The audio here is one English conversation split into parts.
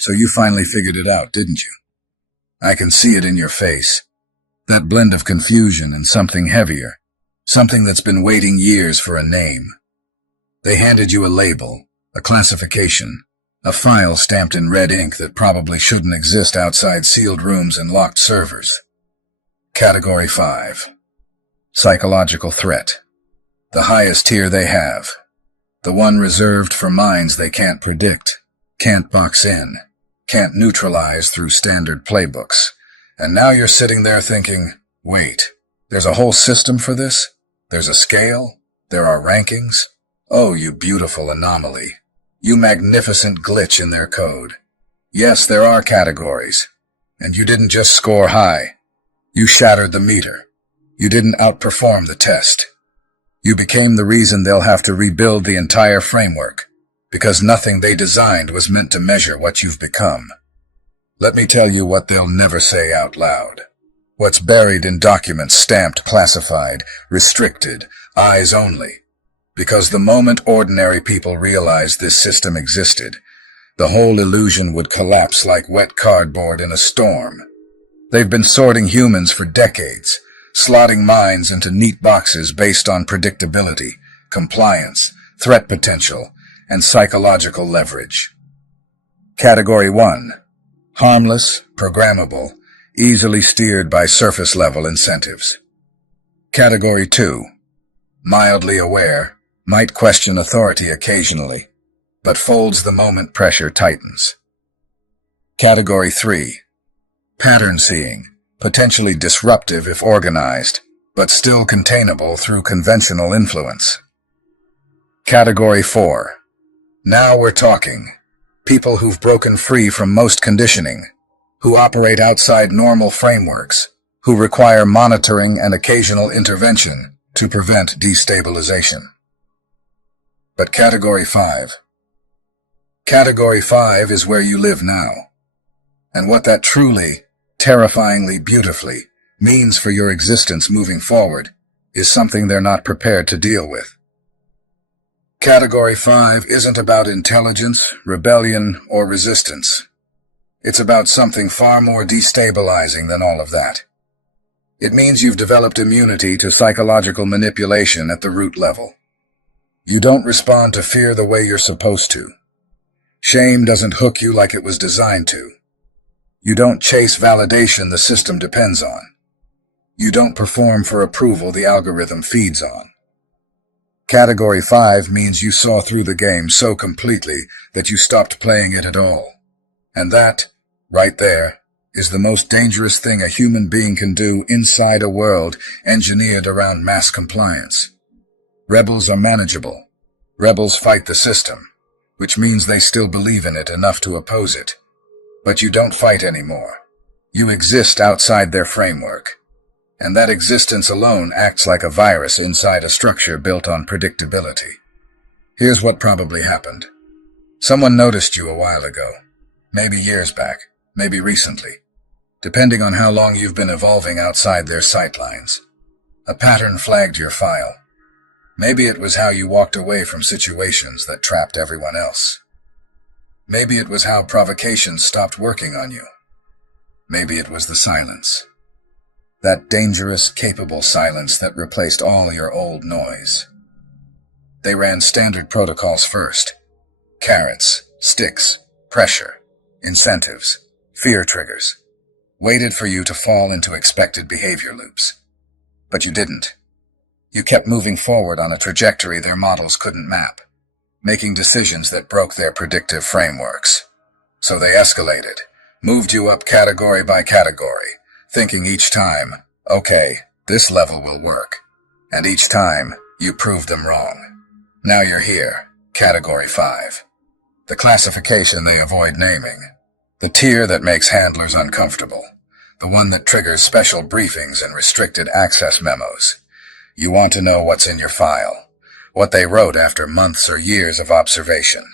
So you finally figured it out, didn't you? I can see it in your face. That blend of confusion and something heavier. Something that's been waiting years for a name. They handed you a label, a classification, a file stamped in red ink that probably shouldn't exist outside sealed rooms and locked servers. Category 5. Psychological threat. The highest tier they have. The one reserved for minds they can't predict, can't box in, can't neutralize through standard playbooks. And now you're sitting there thinking, wait, there's a whole system for this? There's a scale? There are rankings? Oh, you beautiful anomaly. You magnificent glitch in their code. Yes, there are categories. And you didn't just score high. You shattered the meter. You didn't outperform the test. You became the reason they'll have to rebuild the entire framework, because nothing they designed was meant to measure what you've become. Let me tell you what they'll never say out loud. What's buried in documents stamped classified, restricted, eyes only. Because the moment ordinary people realized this system existed, the whole illusion would collapse like wet cardboard in a storm. They've been sorting humans for decades, slotting minds into neat boxes based on predictability, compliance, threat potential, and psychological leverage. Category 1. Harmless, programmable, easily steered by surface-level incentives. Category 2. Mildly aware, might question authority occasionally, but folds the moment pressure tightens. Category 3. Pattern seeing, potentially disruptive if organized, but still containable through conventional influence. Category 4. Now we're talking. People who've broken free from most conditioning, who operate outside normal frameworks, who require monitoring and occasional intervention to prevent destabilization. But Category 5. Category 5 is where you live now. And what that truly, terrifyingly beautifully, means for your existence moving forward is something they're not prepared to deal with. Category 5 isn't about intelligence, rebellion, or resistance. It's about something far more destabilizing than all of that. It means you've developed immunity to psychological manipulation at the root level. You don't respond to fear the way you're supposed to. Shame doesn't hook you like it was designed to. You don't chase validation the system depends on. You don't perform for approval the algorithm feeds on. Category 5 means you saw through the game so completely that you stopped playing it at all. And that, right there, is the most dangerous thing a human being can do inside a world engineered around mass compliance. Rebels are manageable. Rebels fight the system, which means they still believe in it enough to oppose it. But you don't fight anymore. You exist outside their framework. And that existence alone acts like a virus inside a structure built on predictability. Here's what probably happened. Someone noticed you a while ago. Maybe years back. Maybe recently. Depending on how long you've been evolving outside their sightlines. A pattern flagged your file. Maybe it was how you walked away from situations that trapped everyone else. Maybe it was how provocations stopped working on you. Maybe it was the silence. That dangerous, capable silence that replaced all your old noise. They ran standard protocols first. Carrots, sticks, pressure, incentives, fear triggers. Waited for you to fall into expected behavior loops. But you didn't. You kept moving forward on a trajectory their models couldn't map, making decisions that broke their predictive frameworks. So they escalated, moved you up category by category, thinking each time, okay, this level will work. And each time, you proved them wrong. Now you're here, Category 5. The classification they avoid naming. The tier that makes handlers uncomfortable. The one that triggers special briefings and restricted access memos. You want to know what's in your file. What they wrote after months or years of observation.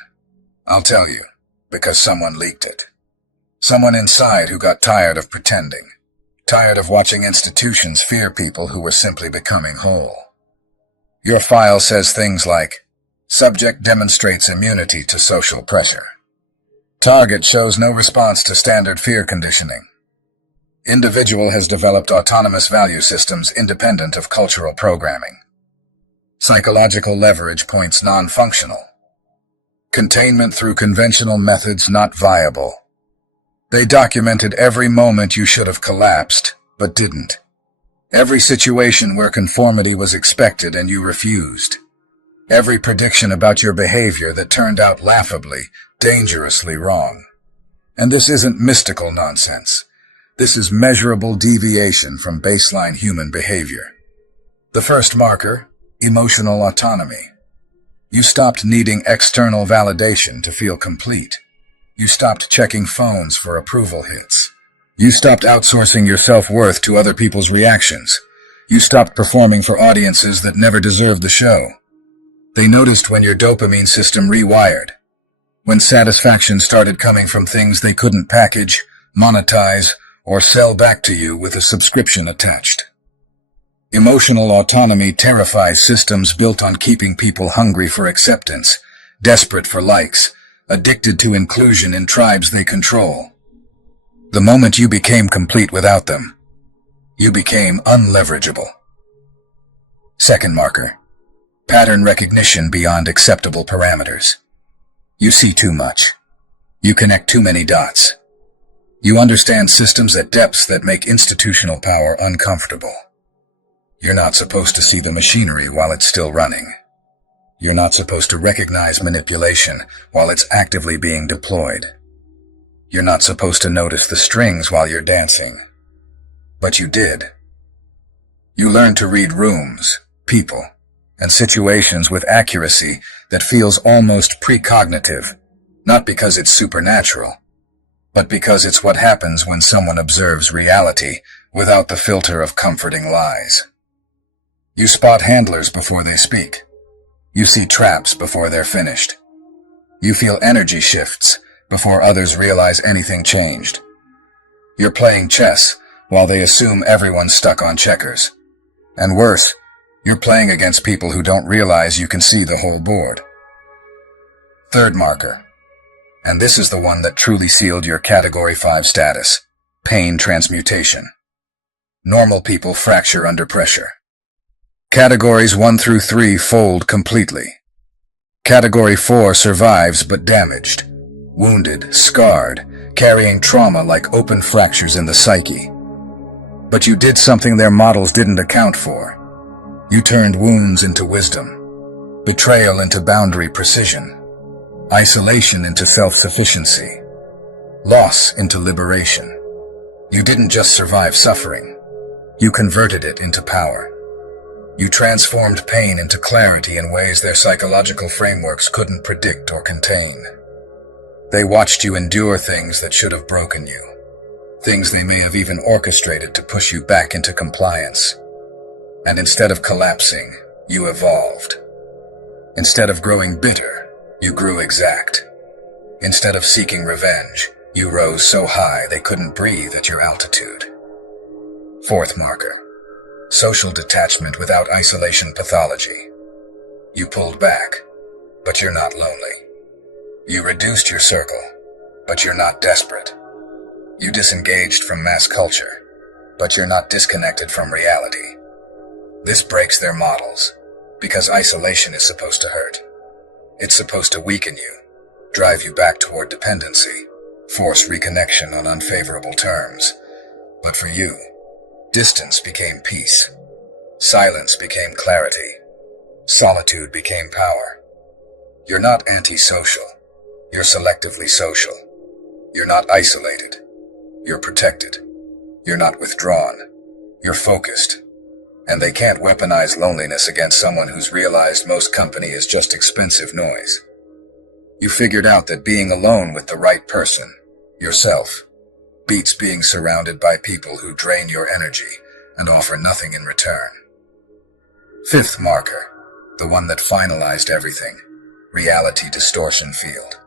I'll tell you, because someone leaked it. Someone inside who got tired of pretending. Tired of watching institutions fear people who were simply becoming whole. Your file says things like, subject demonstrates immunity to social pressure. Target shows no response to standard fear conditioning. Individual has developed autonomous value systems independent of cultural programming. Psychological leverage points non-functional. Containment through conventional methods not viable. They documented every moment you should have collapsed, but didn't. Every situation where conformity was expected and you refused. Every prediction about your behavior that turned out laughably, dangerously wrong. And this isn't mystical nonsense. This is measurable deviation from baseline human behavior. The first marker, emotional autonomy. You stopped needing external validation to feel complete. You stopped checking phones for approval hits. You stopped outsourcing your self-worth to other people's reactions. You stopped performing for audiences that never deserved the show. They noticed when your dopamine system rewired, when satisfaction started coming from things they couldn't package, monetize, or sell back to you with a subscription attached. Emotional autonomy terrifies systems built on keeping people hungry for acceptance, desperate for likes, addicted to inclusion in tribes they control. The moment you became complete without them, you became unleverageable. Second marker, pattern recognition beyond acceptable parameters. You see too much. You connect too many dots. You understand systems at depths that make institutional power uncomfortable. You're not supposed to see the machinery while it's still running. You're not supposed to recognize manipulation while it's actively being deployed. You're not supposed to notice the strings while you're dancing. But you did. You learned to read rooms, people, and situations with accuracy that feels almost precognitive, not because it's supernatural, but because it's what happens when someone observes reality without the filter of comforting lies. You spot handlers before they speak. You see traps before they're finished. You feel energy shifts before others realize anything changed. You're playing chess while they assume everyone's stuck on checkers. And worse, you're playing against people who don't realize you can see the whole board. Third marker. And this is the one that truly sealed your Category 5 status. Pain transmutation. Normal people fracture under pressure. Categories 1 through 3 fold completely. Category 4 survives but damaged, wounded, scarred, carrying trauma like open fractures in the psyche. But you did something their models didn't account for. You turned wounds into wisdom, betrayal into boundary precision, isolation into self-sufficiency, loss into liberation. You didn't just survive suffering. You converted it into power. You transformed pain into clarity in ways their psychological frameworks couldn't predict or contain. They watched you endure things that should have broken you, things they may have even orchestrated to push you back into compliance. And instead of collapsing, you evolved. Instead of growing bitter, you grew exact. Instead of seeking revenge, you rose so high they couldn't breathe at your altitude. Fourth marker. Social detachment without isolation pathology. You pulled back, but you're not lonely. You reduced your circle, but you're not desperate. You disengaged from mass culture, but you're not disconnected from reality. This breaks their models, because isolation is supposed to hurt. It's supposed to weaken you, drive you back toward dependency, force reconnection on unfavorable terms. But for you, distance became peace. Silence became clarity. Solitude became power. You're not antisocial. You're selectively social. You're not isolated. You're protected. You're not withdrawn. You're focused. And they can't weaponize loneliness against someone who's realized most company is just expensive noise. You figured out that being alone with the right person, yourself, beats being surrounded by people who drain your energy and offer nothing in return. Fifth marker, the one that finalized everything, reality distortion field.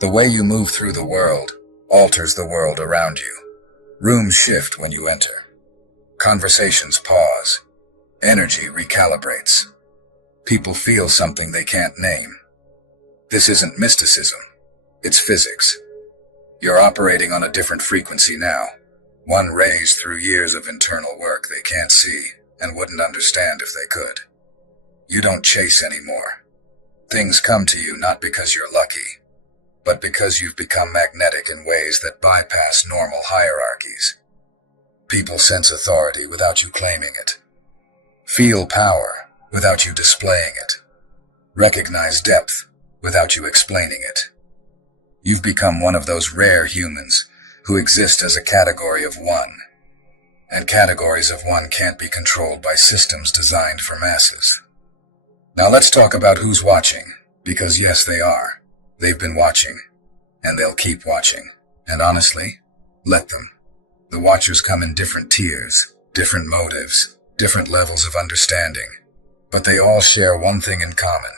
The way you move through the world alters the world around you. Rooms shift when you enter. Conversations pause. Energy recalibrates. People feel something they can't name. This isn't mysticism. It's physics. You're operating on a different frequency now, one raised through years of internal work they can't see and wouldn't understand if they could. You don't chase anymore. Things come to you not because you're lucky, but because you've become magnetic in ways that bypass normal hierarchies. People sense authority without you claiming it. Feel power without you displaying it. Recognize depth without you explaining it. You've become one of those rare humans who exist as a category of one. And categories of one can't be controlled by systems designed for masses. Now let's talk about who's watching, because yes, they are. They've been watching, and they'll keep watching. And honestly, let them. The watchers come in different tiers, different motives, different levels of understanding. But they all share one thing in common.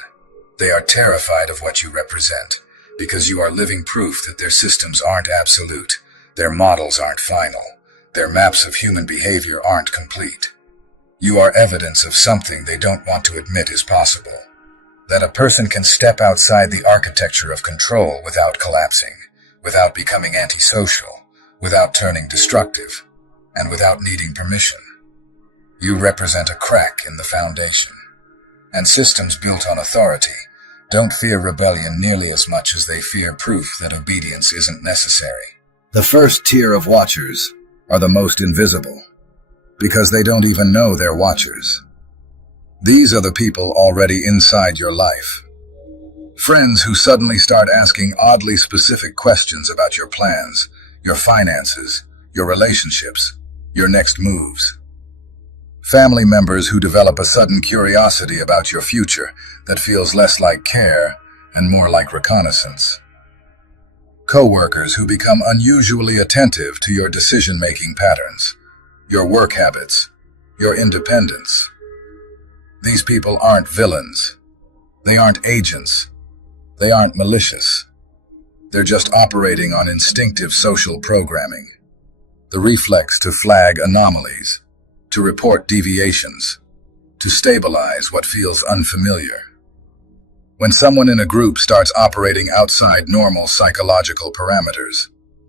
They are terrified of what you represent, because you are living proof that their systems aren't absolute, their models aren't final, their maps of human behavior aren't complete. You are evidence of something they don't want to admit is possible. That a person can step outside the architecture of control without collapsing, without becoming antisocial, without turning destructive, and without needing permission. You represent a crack in the foundation. And systems built on authority don't fear rebellion nearly as much as they fear proof that obedience isn't necessary. The first tier of watchers are the most invisible, because they don't even know they're watchers. These are the people already inside your life. Friends who suddenly start asking oddly specific questions about your plans, your finances, your relationships, your next moves. Family members who develop a sudden curiosity about your future that feels less like care and more like reconnaissance. Co-workers who become unusually attentive to your decision-making patterns, your work habits, your independence. These people aren't villains. They aren't agents. They aren't malicious. They're just operating on instinctive social programming. The reflex to flag anomalies, to report deviations, to stabilize what feels unfamiliar. When someone in a group starts operating outside normal psychological parameters,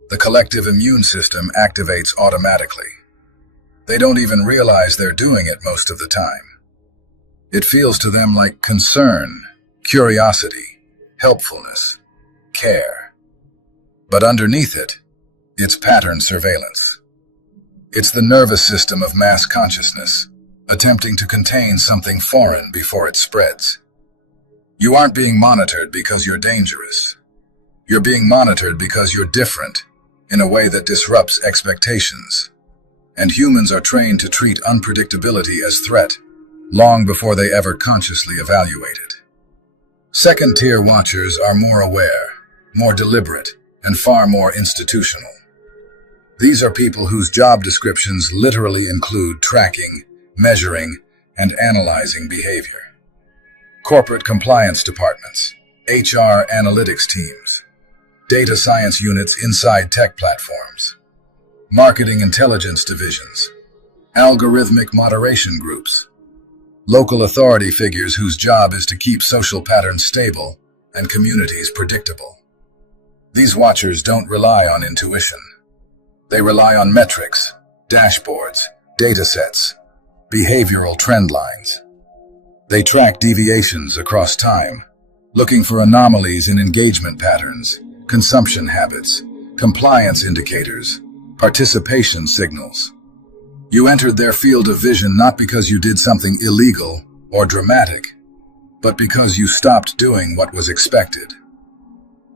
the collective immune system activates automatically. They don't even realize they're doing it most of the time. It feels to them like concern, curiosity, helpfulness, care. But underneath it, it's pattern surveillance. It's the nervous system of mass consciousness, attempting to contain something foreign before it spreads. You aren't being monitored because you're dangerous. You're being monitored because you're different, in a way that disrupts expectations. And humans are trained to treat unpredictability as threat, long before they ever consciously evaluate it. Second-tier watchers are more aware, more deliberate, and far more institutional. These are people whose job descriptions literally include tracking, measuring, and analyzing behavior. Corporate compliance departments, HR analytics teams, data science units inside tech platforms, marketing intelligence divisions, algorithmic moderation groups, local authority figures whose job is to keep social patterns stable and communities predictable. These watchers don't rely on intuition. They rely on metrics, dashboards, datasets, behavioral trend lines. They track deviations across time, looking for anomalies in engagement patterns, consumption habits, compliance indicators, participation signals. You entered their field of vision not because you did something illegal or dramatic, but because you stopped doing what was expected.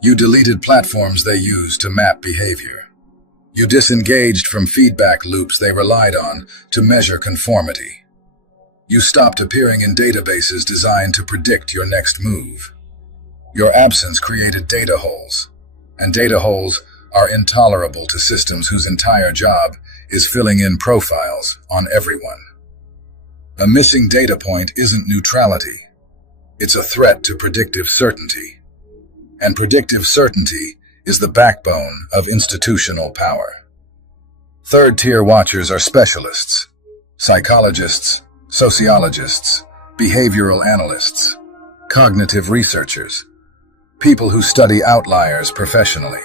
You deleted platforms they used to map behavior. You disengaged from feedback loops they relied on to measure conformity. You stopped appearing in databases designed to predict your next move. Your absence created data holes, and data holes are intolerable to systems whose entire job is filling in profiles on everyone. A missing data point isn't neutrality. It's a threat to predictive certainty. And predictive certainty is the backbone of institutional power. Third-tier watchers are specialists, psychologists, sociologists, behavioral analysts, cognitive researchers, People who study outliers professionally.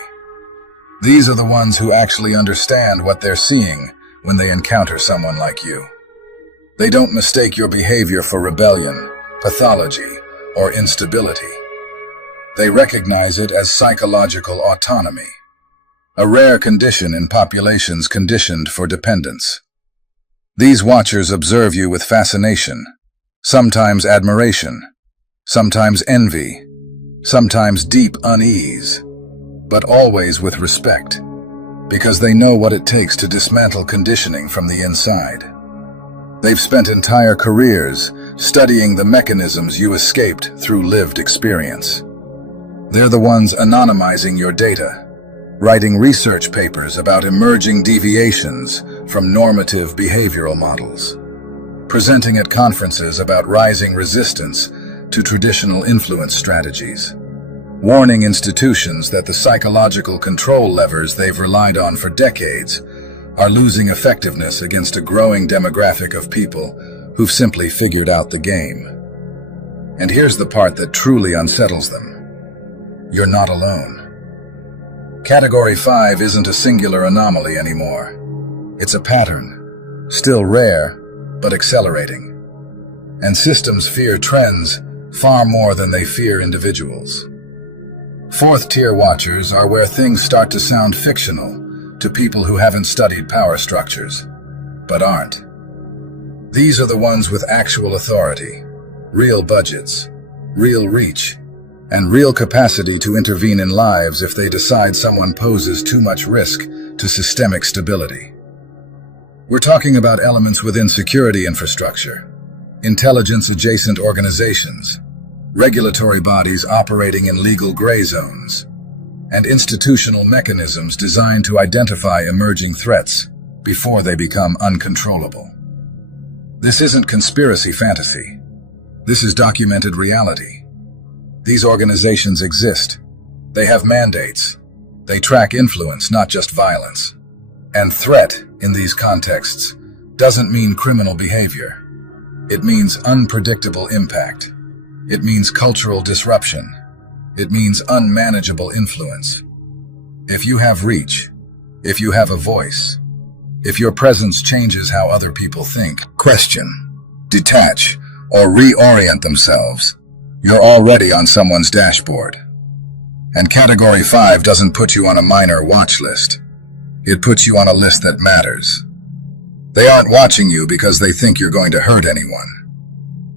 These are the ones who actually understand what they're seeing when they encounter someone like you. They don't mistake your behavior for rebellion, pathology, or instability. They recognize it as psychological autonomy, a rare condition in populations conditioned for dependence. These watchers observe you with fascination, sometimes admiration, sometimes envy, sometimes deep unease, but always with respect, because they know what it takes to dismantle conditioning from the inside. They've spent entire careers studying the mechanisms you escaped through lived experience. They're the ones anonymizing your data, writing research papers about emerging deviations from normative behavioral models, presenting at conferences about rising resistance to traditional influence strategies, warning institutions that the psychological control levers they've relied on for decades are losing effectiveness against a growing demographic of people who've simply figured out the game. And here's the part that truly unsettles them. You're not alone. Category 5 isn't a singular anomaly anymore. It's a pattern, still rare, but accelerating. And systems fear trends far more than they fear individuals. Fourth-tier watchers are where things start to sound fictional to people who haven't studied power structures, but aren't. These are the ones with actual authority, real budgets, real reach, and real capacity to intervene in lives if they decide someone poses too much risk to systemic stability. We're talking about elements within security infrastructure, intelligence-adjacent organizations, regulatory bodies operating in legal gray zones, and institutional mechanisms designed to identify emerging threats before they become uncontrollable. This isn't conspiracy fantasy. This is documented reality. These organizations exist. They have mandates. They track influence, not just violence. And threat, in these contexts, doesn't mean criminal behavior. It means unpredictable impact. It means cultural disruption. It means unmanageable influence. If you have reach, if you have a voice, if your presence changes how other people think, question, detach, or reorient themselves, you're already on someone's dashboard. And Category 5 doesn't put you on a minor watch list. It puts you on a list that matters. They aren't watching you because they think you're going to hurt anyone.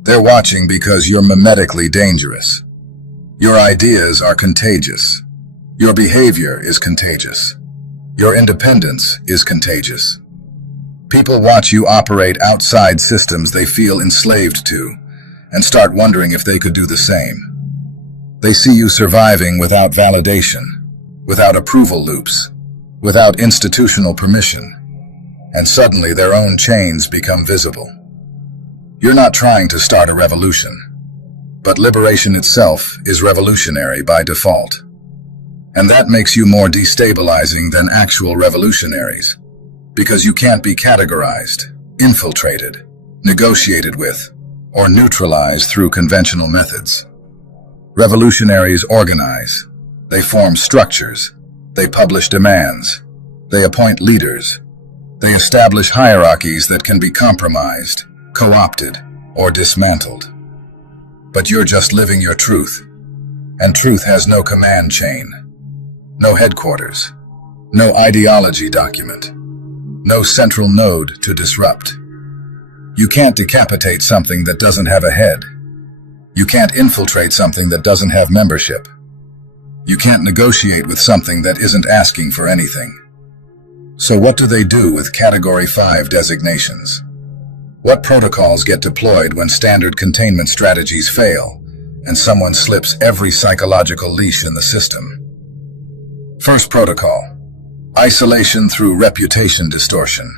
They're watching because you're mimetically dangerous. Your ideas are contagious. Your behavior is contagious. Your independence is contagious. People watch you operate outside systems they feel enslaved to and start wondering if they could do the same. They see you surviving without validation, without approval loops, without institutional permission, and suddenly their own chains become visible. You're not trying to start a revolution, but liberation itself is revolutionary by default. And that makes you more destabilizing than actual revolutionaries, because you can't be categorized, infiltrated, negotiated with, or neutralized through conventional methods. Revolutionaries organize. They form structures. They publish demands. They appoint leaders. They establish hierarchies that can be compromised, co-opted, or dismantled. But you're just living your truth. And truth has no command chain, no headquarters, no ideology document, no central node to disrupt. You can't decapitate something that doesn't have a head. You can't infiltrate something that doesn't have membership. You can't negotiate with something that isn't asking for anything. So what do they do with Category 5 designations? What protocols get deployed when standard containment strategies fail and someone slips every psychological leash in the system? First protocol: isolation through reputation distortion.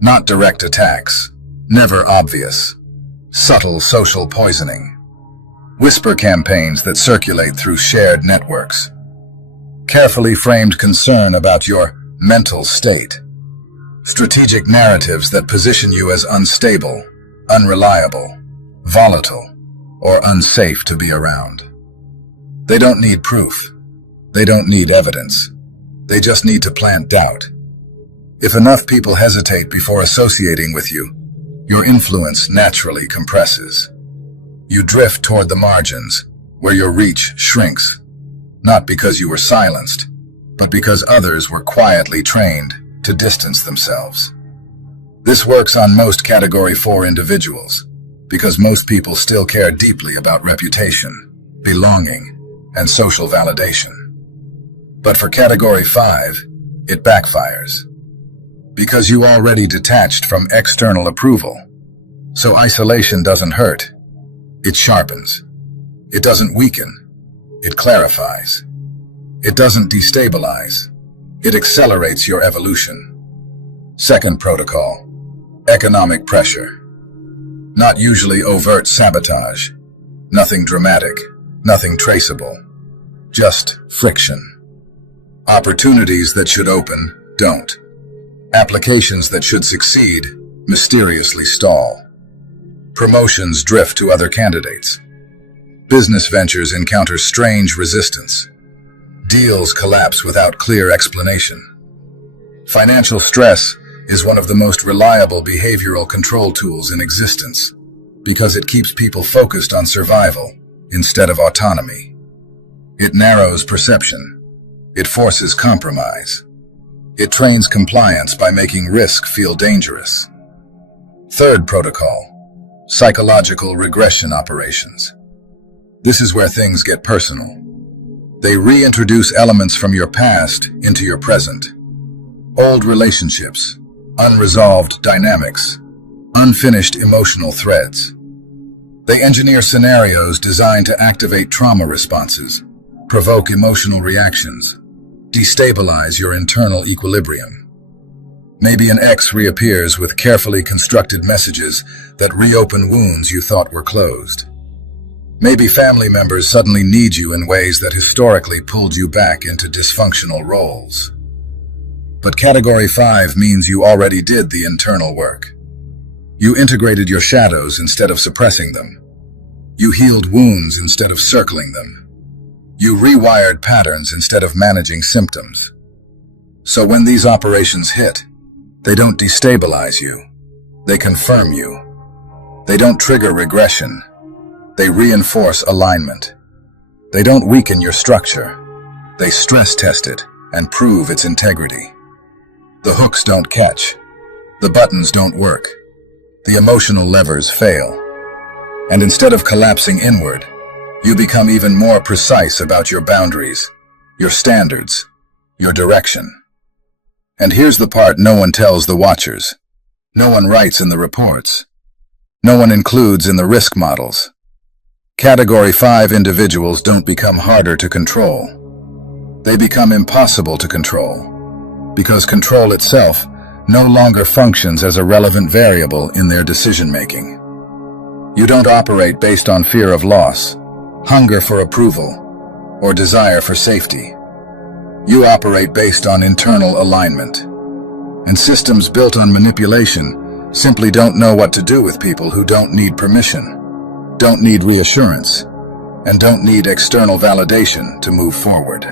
Not direct attacks, never obvious. Subtle social poisoning. Whisper campaigns that circulate through shared networks. Carefully framed concern about your mental state. Strategic narratives that position you as unstable, unreliable, volatile, or unsafe to be around. They don't need proof. They don't need evidence. They just need to plant doubt. If enough people hesitate before associating with you, your influence naturally compresses. You drift toward the margins, where your reach shrinks, not because you were silenced, but because others were quietly trained to distance themselves. This works on most Category 4 individuals, because most people still care deeply about reputation, belonging, and social validation. But for Category 5, it backfires. Because you already detached from external approval. So isolation doesn't hurt. It sharpens. It doesn't weaken. It clarifies. It doesn't destabilize. It accelerates your evolution. Second protocol, economic pressure. Not usually overt sabotage. Nothing dramatic. Nothing traceable. Just friction. Opportunities that should open, don't. Applications that should succeed, mysteriously stall. Promotions drift to other candidates. Business ventures encounter strange resistance. Deals collapse without clear explanation. Financial stress is one of the most reliable behavioral control tools in existence because it keeps people focused on survival instead of autonomy. It narrows perception. It forces compromise. It trains compliance by making risk feel dangerous. Third protocol, psychological regression operations. This is where things get personal. They reintroduce elements from your past into your present. Old relationships, unresolved dynamics, unfinished emotional threads. They engineer scenarios designed to activate trauma responses, provoke emotional reactions, destabilize your internal equilibrium. Maybe an ex reappears with carefully constructed messages that reopen wounds you thought were closed. Maybe family members suddenly need you in ways that historically pulled you back into dysfunctional roles. But Category 5 means you already did the internal work. You integrated your shadows instead of suppressing them. You healed wounds instead of circling them. You rewired patterns instead of managing symptoms. So when these operations hit, they don't destabilize you. They confirm you. They don't trigger regression. They reinforce alignment. They don't weaken your structure. They stress test it and prove its integrity. The hooks don't catch. The buttons don't work. The emotional levers fail. And instead of collapsing inward, you become even more precise about your boundaries, your standards, your direction. And here's the part no one tells the watchers. No one writes in the reports. No one includes in the risk models. Category 5 individuals don't become harder to control. They become impossible to control, because control itself no longer functions as a relevant variable in their decision-making. You don't operate based on fear of loss, hunger for approval, or desire for safety. You operate based on internal alignment. And systems built on manipulation simply don't know what to do with people who don't need permission, don't need reassurance, and don't need external validation to move forward.